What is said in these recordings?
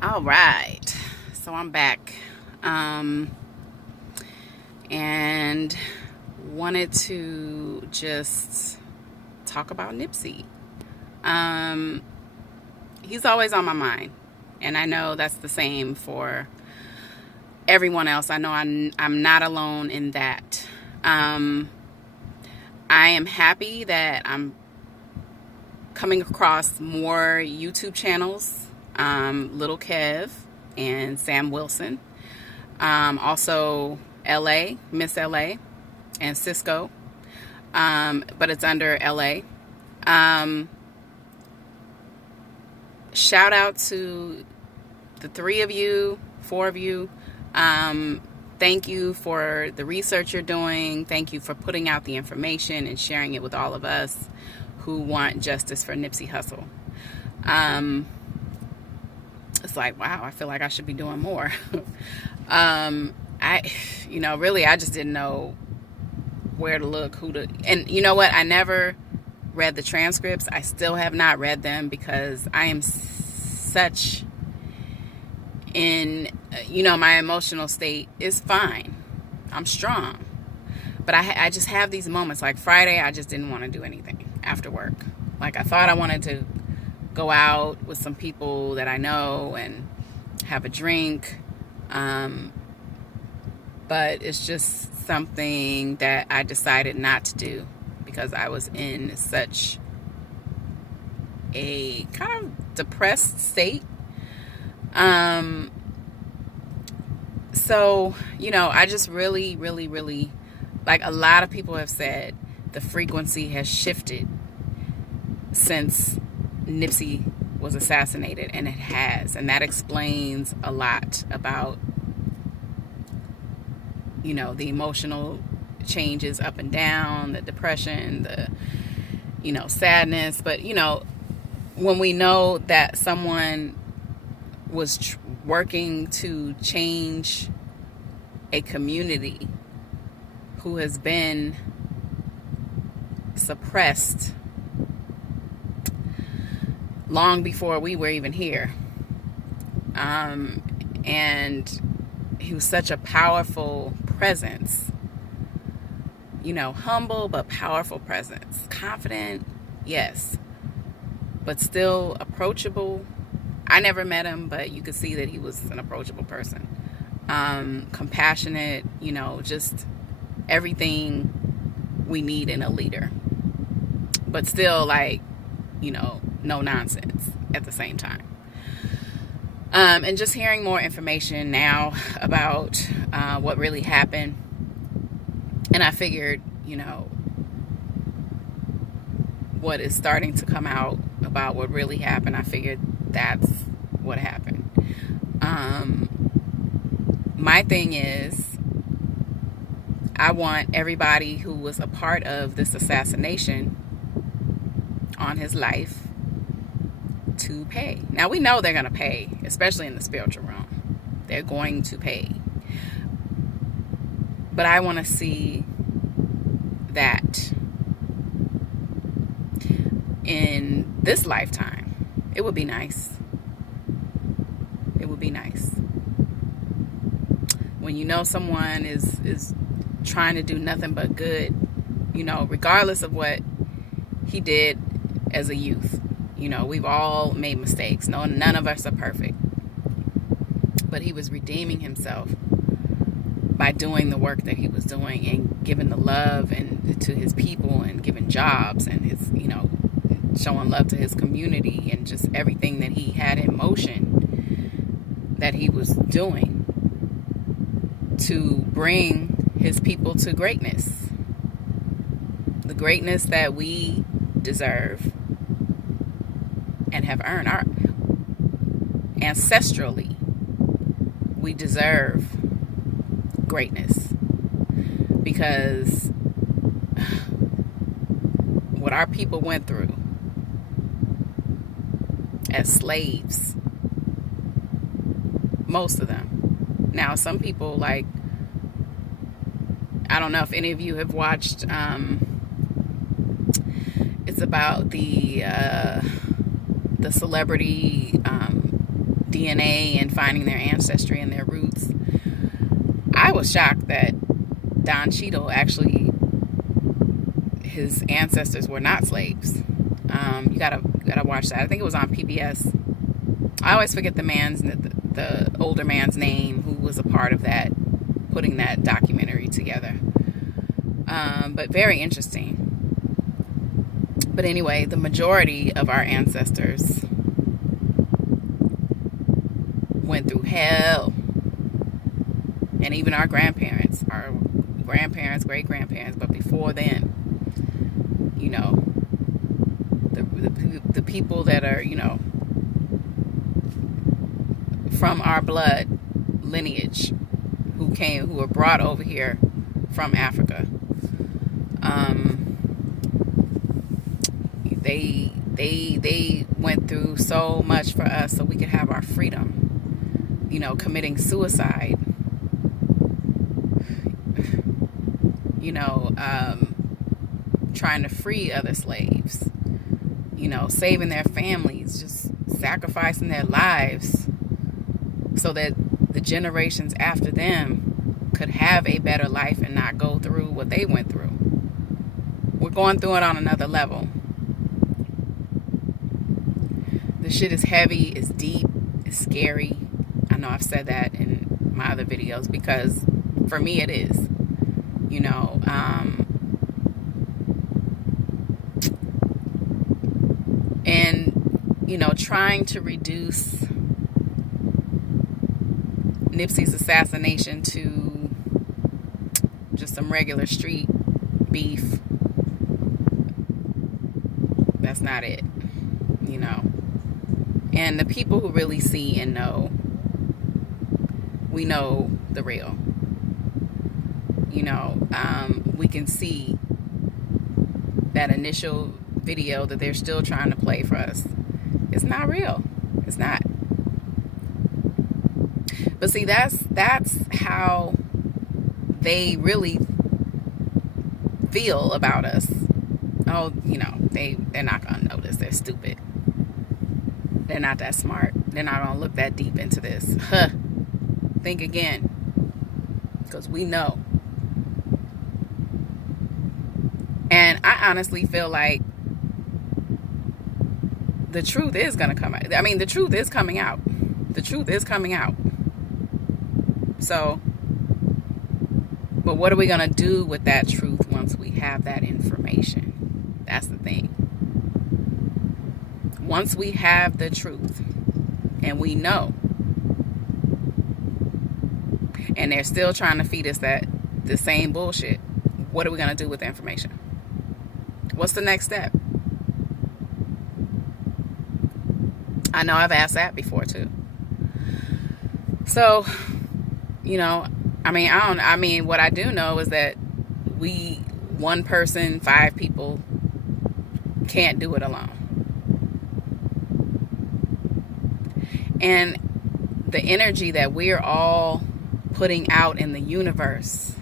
All right, so I'm back, and wanted to just talk about Nipsey. Um, he's always on my mind, and I know that's the same for everyone else. I know I'm not alone in that. I am happy that I'm coming across more YouTube channels, Little Kev and Sam Wilson. Also LA, Miss LA, and Cisco, but it's under LA. Shout out to the 3 of you, 4 of you. Thank you for the research you're doing. Thank you for putting out the information and sharing it with all of us who want justice for Nipsey Hussle. It's like, wow, I feel like I should be doing more. Really, I just didn't know where to look, and you know what? I never read the transcripts. I still have not read them because I am such my emotional state is fine. I'm strong. But I just have these moments. Like Friday, I just didn't want to do anything after work. Like I thought I wanted to go out with some people that I know and have a drink. But it's just something that I decided not to do because I was in such a kind of depressed state. So, I just really, really, really, like a lot of people have said, the frequency has shifted since Nipsey was assassinated, and it has. And that explains a lot about, the emotional changes up and down, the depression, the, sadness. But, when we know that someone was working to change a community who has been suppressed long before we were even here, and he was such a powerful presence, humble but powerful presence, confident, yes, but still approachable. I never met him, but you could see that he was an approachable person. Compassionate, just everything we need in a leader. But still, no nonsense at the same time. And just hearing more information now about what really happened. And I figured, what is starting to come out about what really happened, I figured that's what happened. My thing is, I want everybody who was a part of this assassination on his life to pay. Now, we know they're going to pay, especially in the spiritual realm. They're going to pay. But I want to see that in this lifetime. It would be nice. It would be nice. When someone is trying to do nothing but good, regardless of what he did as a youth. We've all made mistakes. No, none of us are perfect. But he was redeeming himself by doing the work that he was doing and giving the love and to his people and giving jobs and his, showing love to his community and just everything that he had in motion that he was doing to bring his people to greatness. The greatness that we deserve and have earned. Ancestrally, we deserve greatness because what our people went through as slaves, most of them. Now, some people, I don't know if any of you have watched, it's about the celebrity DNA and finding their ancestry and their roots. I was shocked that Don Cheadle actually, his ancestors were not slaves. You gotta watch that. I think it was on PBS. I always forget the older man's name who was a part of that, putting that documentary together. But very interesting. But anyway, the majority of our ancestors went through hell. And even our grandparents, great grandparents, but before then, you know, the people that are, you know, from our blood lineage, who were brought over here from Africa, they went through so much for us so we could have our freedom. You know, committing suicide, you know, trying to free other slaves, you know, saving their families, just sacrificing their lives so that the generations after them could have a better life and not go through what they went through. We're going through it on another level. The shit is heavy, it's deep, it's scary. I know I've said that in my other videos because for me it is. You know, and, you know, trying to reduce Nipsey's assassination to just some regular street beef, that's not it, you know. And the people who really see and know, we know the real. You know, we can see that initial video that they're still trying to play for us. It's not real. It's not. But see, that's how they really feel about us. Oh, you know, they're not gonna notice. They're stupid. They're not that smart. They're not gonna look that deep into this. Huh. Think again. Because we know. And I honestly feel like the truth is going to come out. I mean, the truth is coming out. The truth is coming out. So, but what are we going to do with that truth once we have that information? That's the thing. Once we have the truth and we know, and they're still trying to feed us the same bullshit, what are we going to do with the information? What's the next step? I know I've asked that before too. So, you know, I mean, what I do know is that one person, 5 people can't do it alone. And the energy that we're all putting out in the universe,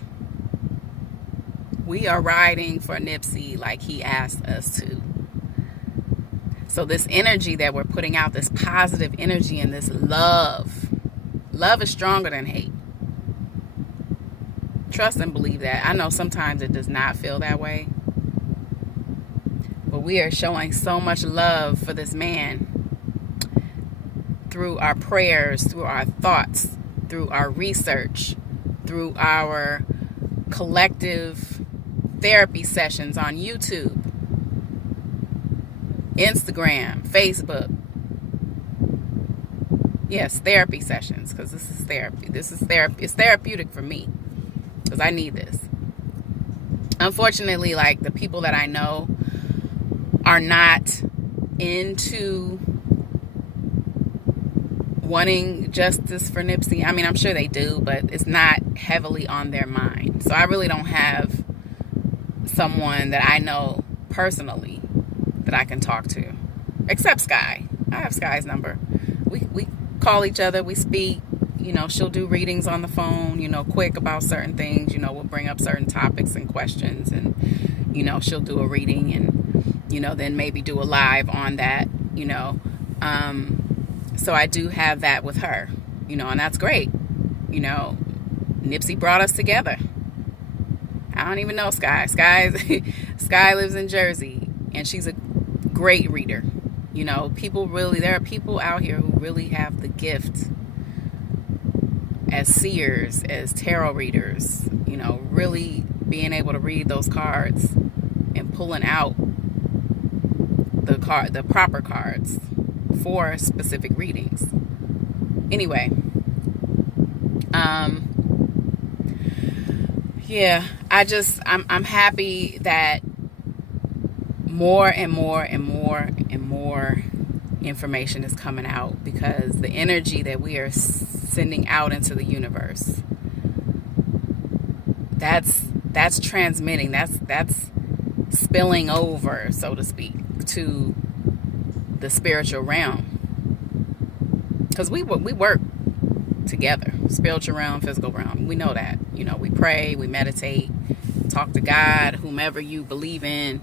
we are riding for Nipsey like he asked us to. So this energy that we're putting out, this positive energy and this love is stronger than hate. Trust and believe that. I know sometimes it does not feel that way. But we are showing so much love for this man through our prayers, through our thoughts, through our research, through our collective therapy sessions on YouTube, Instagram, Facebook. Yes, therapy sessions, because this is therapy. This is therapy. It's therapeutic for me because I need this. Unfortunately, like, the people that I know are not into wanting justice for Nipsey. I mean, I'm sure they do, but it's not heavily on their mind. So I really don't have someone that I know personally that I can talk to, except Sky. I have Sky's number. We call each other, we speak, you know, she'll do readings on the phone, you know, quick about certain things, you know, we'll bring up certain topics and questions, and, you know, she'll do a reading and, you know, then maybe do a live on that, you know. So I do have that with her, and that's great. Nipsey brought us together. I don't even know Sky. Sky lives in Jersey, and she's a great reader. There are people out here who really have the gift as seers, as tarot readers, really being able to read those cards and pulling out the proper cards for specific readings. Anyway, I'm happy that more and more and more and more information is coming out, because the energy that we are sending out into the universe, that's transmitting, that's spilling over, so to speak, to the spiritual realm, because we work together, spiritual realm, physical realm. We know that. We pray, we meditate, talk to God, whomever you believe in,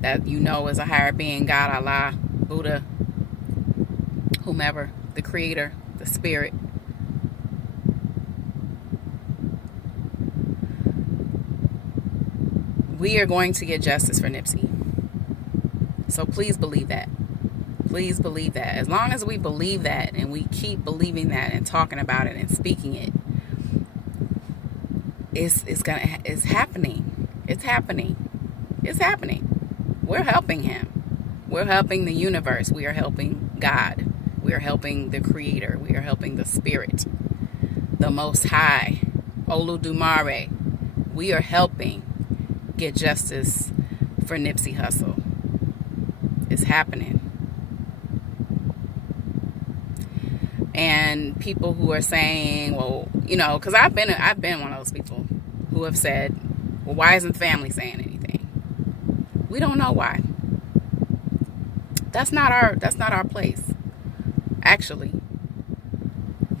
that is a higher being, God, Allah, Buddha, whomever, the creator, the spirit. We are going to get justice for Nipsey. So please believe that. Please believe that. As long as we believe that, and we keep believing that and talking about it and speaking it, it's happening. It's happening. It's happening. We're helping him. We're helping the universe. We are helping God. We are helping the creator. We are helping the spirit, the Most High, Oludumare. We are helping get justice for Nipsey Hussle. It's happening. And people who are saying, well, because I've been one of those people who have said, well, why isn't family saying anything? We don't know why. That's not our place, actually.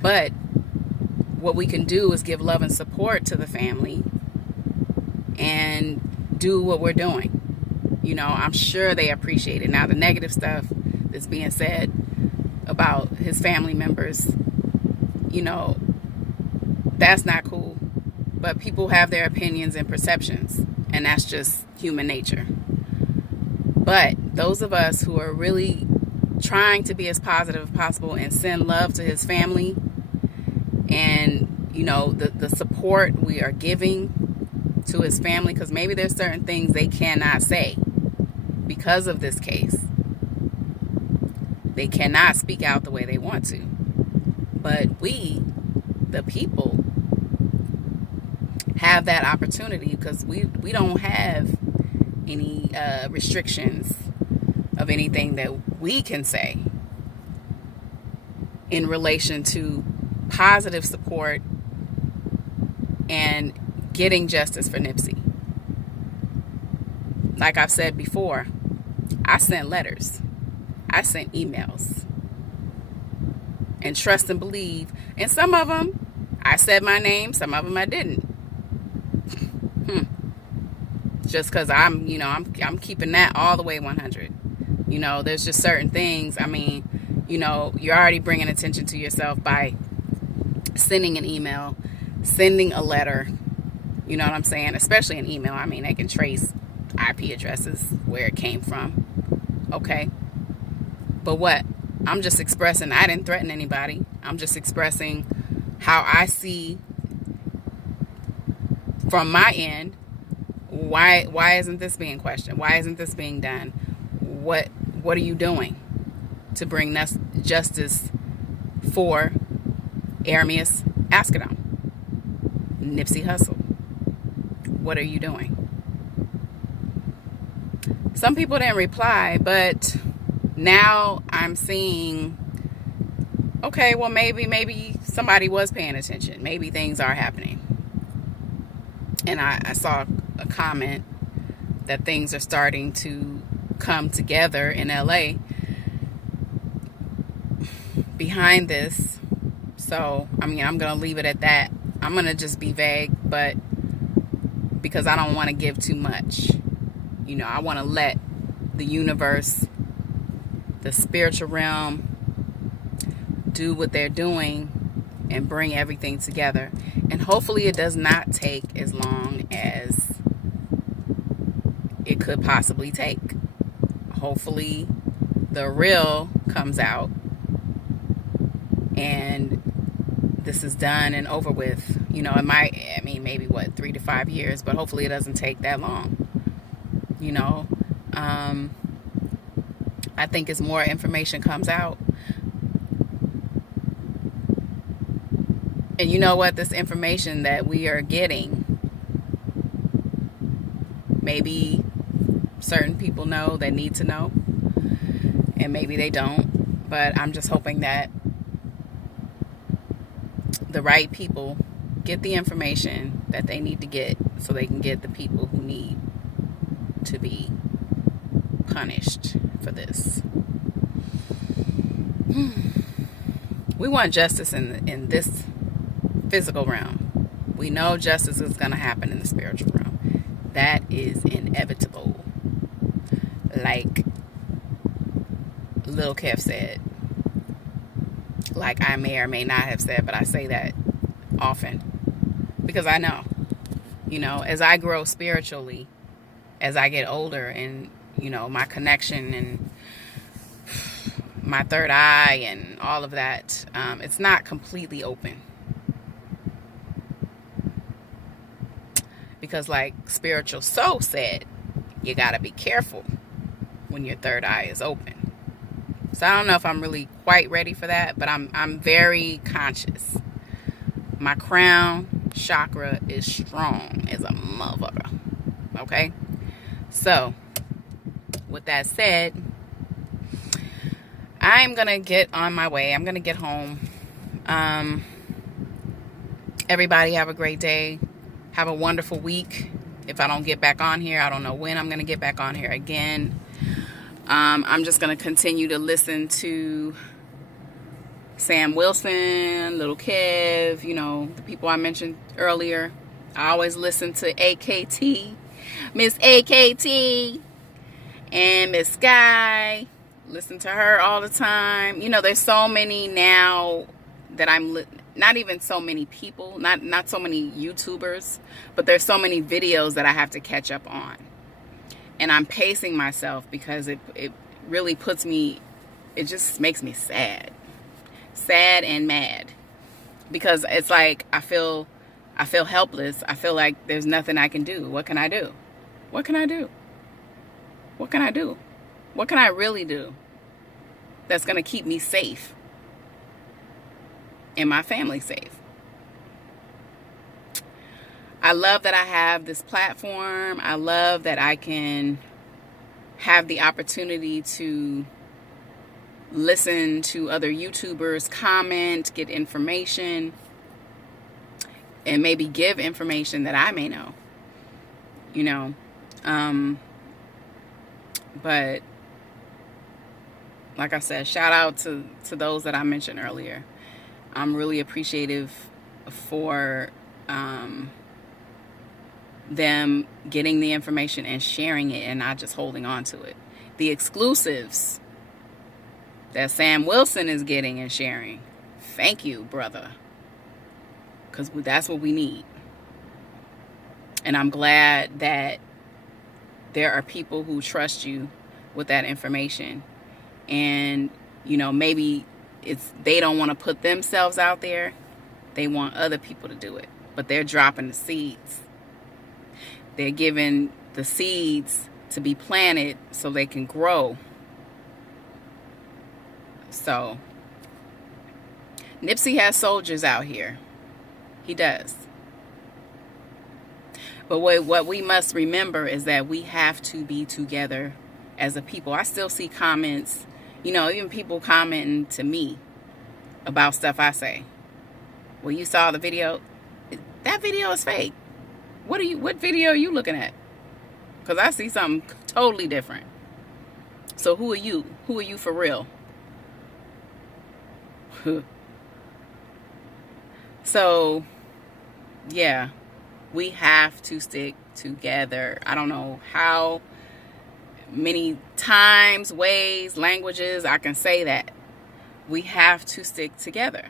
But what we can do is give love and support to the family and do what we're doing. I'm sure they appreciate it. Now, the negative stuff that's being said about his family members, that's not cool. But people have their opinions and perceptions, and that's just human nature. But those of us who are really trying to be as positive as possible and send love to his family, and the support we are giving to his family, because maybe there's certain things they cannot say because of this case. They cannot speak out the way they want to. But we, the people, have that opportunity, because we don't have any restrictions of anything that we can say in relation to positive support and getting justice for Nipsey. Like I've said before, I sent letters, I sent emails, and trust and believe. And some of them, I said my name, some of them I didn't. Just because I'm keeping that all the way 100. There's just certain things. You're already bringing attention to yourself by sending an email, sending a letter. You know what I'm saying? Especially an email. They can trace IP addresses, where it came from. Okay. But what? I'm just expressing, I didn't threaten anybody. I'm just expressing how I see from my end. Why isn't this being questioned? Why isn't this being done? What are you doing to bring us justice for Ermias Askedom, Nipsey Hussle? What are you doing? Some people didn't reply, but now I'm seeing, okay, well, maybe somebody was paying attention. Maybe things are happening. And I saw a comment that things are starting to come together in LA behind this. So, I'm going to leave it at that. I'm going to just be vague, but because I don't want to give too much. I want to let the universe, the spiritual realm, do what they're doing and bring everything together. And hopefully it does not take as long as it could possibly take. Hopefully the real comes out and this is done and over with. You know, it might, I mean, maybe what, 3 to 5 years, but hopefully it doesn't take that long. You know, I think as more information comes out, and you know what, this information that we are getting, maybe certain people know that need to know, and maybe they don't, but I'm just hoping that the right people get the information that they need to get so they can get the people who need to be punished for this. We want justice in this physical realm. We know justice is going to happen in the spiritual realm. That is inevitable. Like Lil Kev said, like I may or may not have said, but I say that often because I know, you know, as I grow spiritually, as I get older, and you know, my connection and my third eye and all of that, it's not completely open. Because like Spiritual Soul said, you got to be careful when your third eye is open. So I don't know if I'm really quite ready for that, but I'm very conscious. My crown chakra is strong as a motherfucker. Okay? So, with that said, I'm going to get on my way. I'm going to get home. Everybody have a great day. Have a wonderful week. If I don't get back on here, I don't know when I'm going to get back on here again. I'm just going to continue to listen to Sam Wilson, Little Kev, you know, the people I mentioned earlier. I always listen to AKT, Miss AKT, and Miss Sky. Listen to her all the time. You know, there's so many now that not even so many people, not so many YouTubers, but there's so many videos that I have to catch up on. And I'm pacing myself because it really puts me, it just makes me sad and mad, because it's like I feel helpless. I feel like there's nothing I can do. What can I do? What can I do? What can I do? What can I really do that's going to keep me safe and my family safe? I love that I have this platform. I love that I can have the opportunity to listen to other YouTubers, comment, get information, and maybe give information that I may know, you know. But like I said, shout out to those that I mentioned earlier. I'm really appreciative for them getting the information and sharing it and not just holding on to it. The exclusives that Sam Wilson is getting and sharing, thank you, brother, because that's what we need. And I'm glad that there are people who trust you with that information. And, you know, maybe they don't want to put themselves out there. They want other people to do it. But they're dropping the seeds. They're giving the seeds to be planted so they can grow. So, Nipsey has soldiers out here. He does. But what we must remember is that we have to be together as a people. I still see comments, you know, even people commenting to me about stuff I say. Well, you saw the video. That video is fake. What video are you looking at? Because I see something totally different. So who are you? Who are you for real? So, yeah, we have to stick together. I don't know how many times, ways, languages I can say that. We have to stick together.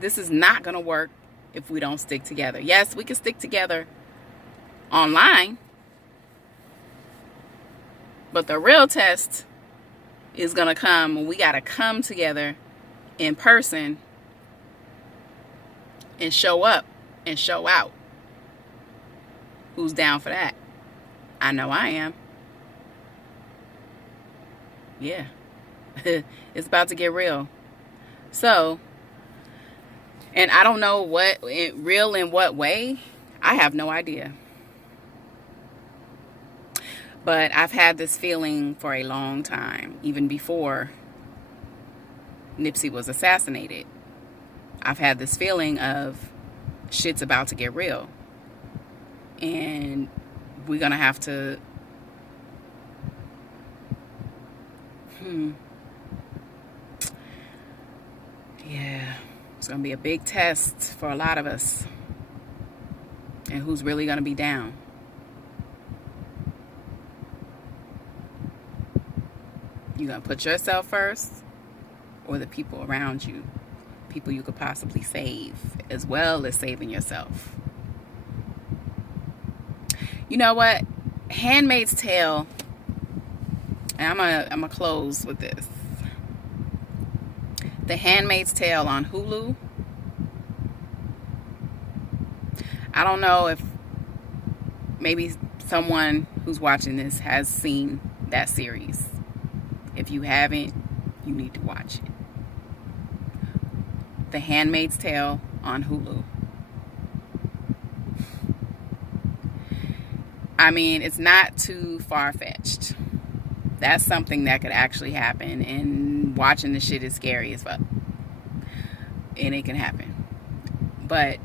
This is not going to work if we don't stick together. Yes, we can stick together online, but the real test is going to come when we got to come together in person and show up and show out. Who's down for that? I know I am. Yeah. It's about to get real. So, and I don't know what real in what way. I have no idea. But I've had this feeling for a long time, even before Nipsey was assassinated. I've had this feeling of shit's about to get real. And we're going to have to yeah, it's going to be a big test for a lot of us. And who's really going to be down? You going to put yourself first, or the people around you? People you could possibly save, as well as saving yourself. You know what? Handmaid's Tale, and I'm gonna close with this. The Handmaid's Tale on Hulu. I don't know if maybe someone who's watching this has seen that series. If you haven't, you need to watch it. The Handmaid's Tale on Hulu. I mean, it's not too far-fetched. That's something that could actually happen, and watching the shit is scary as fuck. And it can happen. But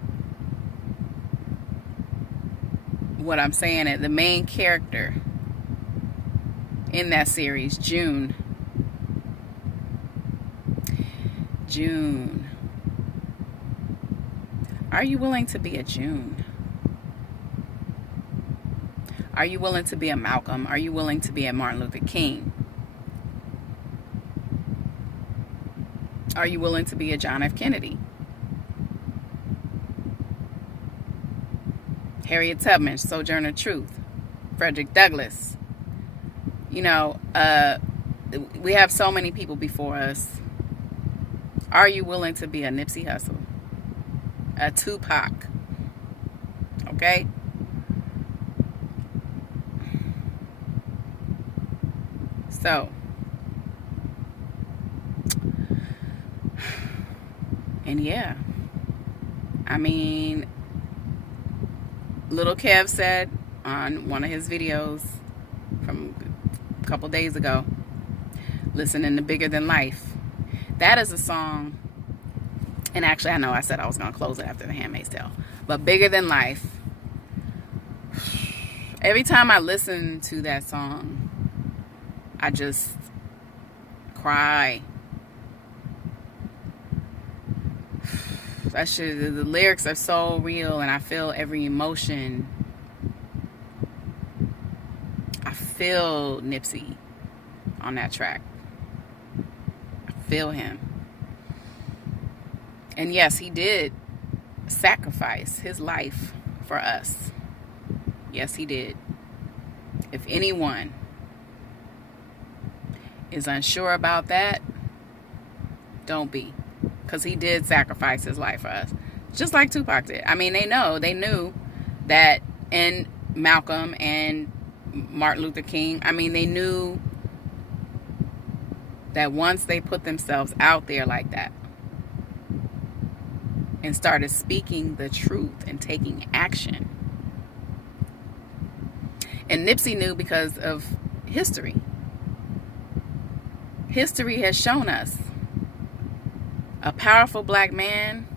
what I'm saying is the main character in that series, June. Are you willing to be a June? Are you willing to be a Malcolm? Are you willing to be a Martin Luther King? Are you willing to be a John F. Kennedy? Harriet Tubman, Sojourner Truth, Frederick Douglass. You know, we have so many people before us. Are you willing to be a Nipsey Hussle? A Tupac? Okay? So, and yeah, I mean, Little Kev said on one of his videos from a couple days ago, listening to Bigger Than Life. That is a song, and actually I know I said I was going to close it after The Handmaid's Tale, but Bigger Than Life, every time I listen to that song, I just cry. That shit, the lyrics are so real, and I feel every emotion. I feel Nipsey on that track. I feel him. And yes, he did sacrifice his life for us. Yes, he did. If anyone is unsure about that, don't be. Because he did sacrifice his life for us. Just like Tupac did. I mean, they knew that, and Malcolm and Martin Luther King, I mean, they knew that once they put themselves out there like that and started speaking the truth and taking action. And Nipsey knew because of history. History has shown us a powerful black man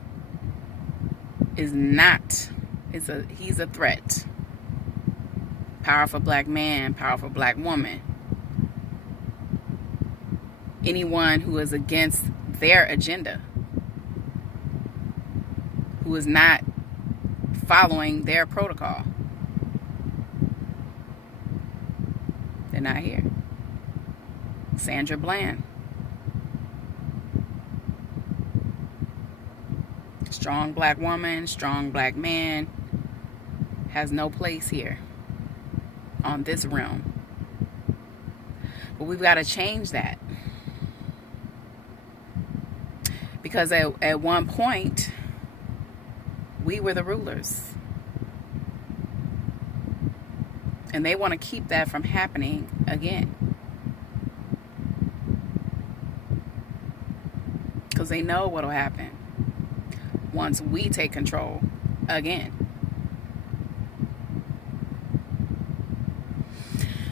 is not, he's a threat. Powerful black man, powerful black woman. Anyone who is against their agenda, who is not following their protocol, they're not here. Sandra Bland. Strong black woman, strong black man has no place here on this realm. But we've got to change that. Because at one point, we were the rulers. And they want to keep that from happening again. Because they know what will happen once we take control again.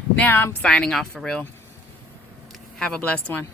Now I'm signing off for real. Have a blessed one.